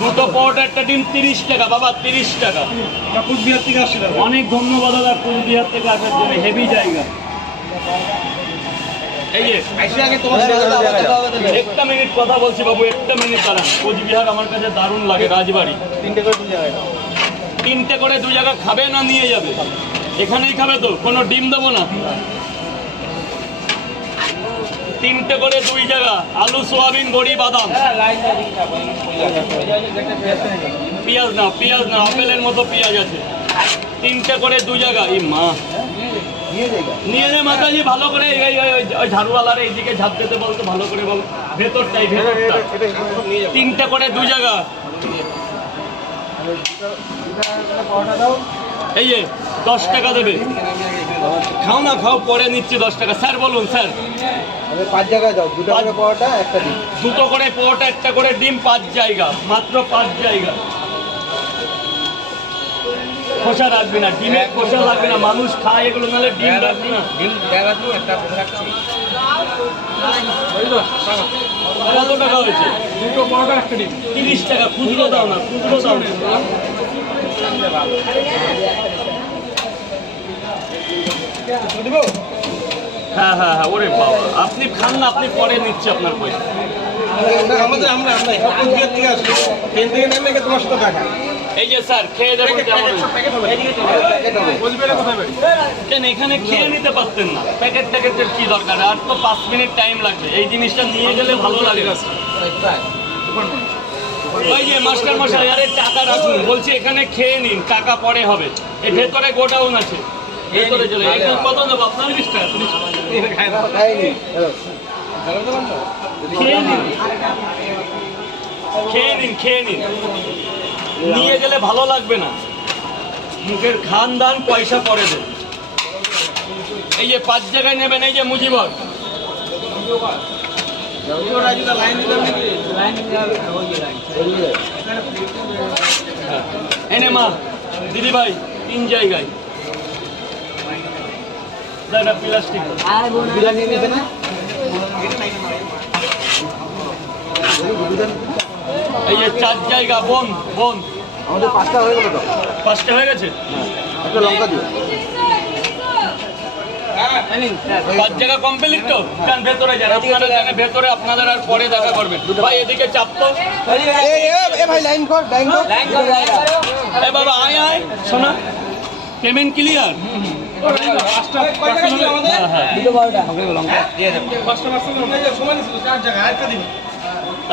দুটো পরোটা একটা ডিম 30 টাকা বাবা, 30 টাকা। কুচবিহার থেকে আসছে। অনেক ধন্যবাদ দাদা কুচবিহার থেকে আসার জন্য, হেভি জায়গা। এই যে একটা মিনিট কথা বলছি বাবু, একটা মিনিট দাঁড়ান। কোচবিহার আমার কাছে দারুণ লাগে, রাজবাড়ি। 3টে করে 2 জায়গা খাবে না নিয়ে যাবে? এখানেই খাবে তো, কোনো ডিম দেবো না। 3টে করে 2 জায়গা, আলু সোয়াবিন বড়ি বাদাম। পেঁয়াজ না, পেঁয়াজ না, আপেলের মতো পেঁয়াজ আছে। 3টে করে 2 জায়গা। এই মা নিয়ে নে মাতাজি, ভালো করে ওই ঝাড়ুওয়ালার এইদিকে ঝাঁপ দিতে বলতো, ভালো করে বল। ভেতরটাই, ভেতরটা 3টে করে 2 জায়গা। এই যে 10 টাকা দেবে। খাও না খাও, পরে নিচ্ছি 10 টাকা। স্যার বলুন স্যার। 5 জায়গায় যাও, 2টা করে পরোটা একটা ডিম। 2টো করে পরোটা একটা করে ডিম, 5 জায়গা, মাত্র 5 জায়গা। খোসা রাখবি না, ডিমের খোসা লাগবে না, মানুষ খায় এগুলো, নাহলে ডিম রাখবি না। ডিম জায়গা তো একটা রাখছি। কত টাকা হয়েছে? 2টো পরোটা একটা ডিম। 30 টাকা। খুচরো দাও না, খুচরো দাও না। হ্যাঁ হ্যাঁ হ্যাঁ, ওরে বাবা, আপনি খান না, আপনি পরে নিচ্ছে আপনার পয়সা। এই যে স্যার খেয়ে দেখুন কেমন। কেন এখানে খেয়ে নিতে পারতেন না? প্যাকেট ট্যাকেটের কি দরকার? আর তো 5 মিনিট টাইম লাগবে। এই জিনিসটা নিয়ে গেলে ভালো লাগে। ওই যে মাস্টার মশাই, আরে টাকা রাখুন বলছি, এখানে খেয়ে নিন, টাকা পরে হবে। এই ভেতরে গোডাউন আছে, ভেতরে চলে। এখানে কত নেবো আপনার? 30 টাকা। খেয়ে নিন, খেয়ে নিন, খেয়ে নিন। নিয়ে গেলে ভালো লাগবে না। মুখের খান দান, পয়সা পরে দেন। এই যে 5 জায়গায় নেবেন। এই যে মুজিবর, এনে মা, দিদি ভাই 3 জায়গায়। প্লাস্টিক এই যে 4 জায়গা। বোন বোন, আমাদের 5টা হয়ে গেল তো। 5টা হয়ে গেছে। একটা লঙ্কা দিও। 5 জায়গা কমপ্লিট তো। কারণ ভেতরে যান, আপনারা জানেন ভেতরে আপনাদের আর পরে দেখা করবেন। ভাই এদিকে চাপ তো। এ ভাই লাইন কর, লাইন কর। এ বাবা আয় আয়, শোনা পেমেন্ট ক্লিয়ার।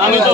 আমি তো